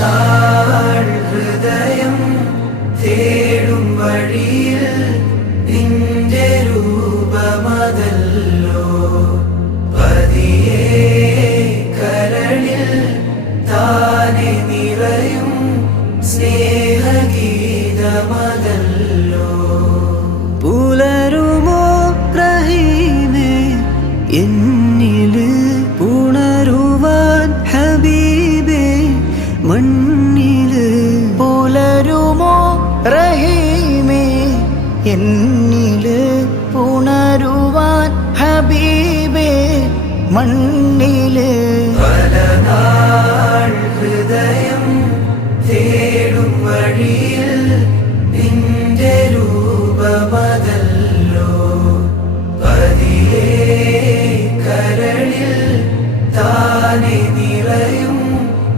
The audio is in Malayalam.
നാൾ ഹൃദയം തേടും വഴിയിൽ നിന്റെ രൂപമതല്ലോ. പതിയെ കരളിൽ താനെ നിറയും സ്നേഹഗീതമതല്ലോ. പുലരുമോ റഹീമേ എന്നിൽ മണ്ണിൽ പുലരുമോ റഹീമേ? എന്നിൽ പുണരുവാൻ ഹബീബേ മണ്ണിൽ. ഹൃദയം തേടും വഴിയിൽ നിന്റെ രൂപമതല്ലോ. പതിയേ കരളിൽ താനെ നീ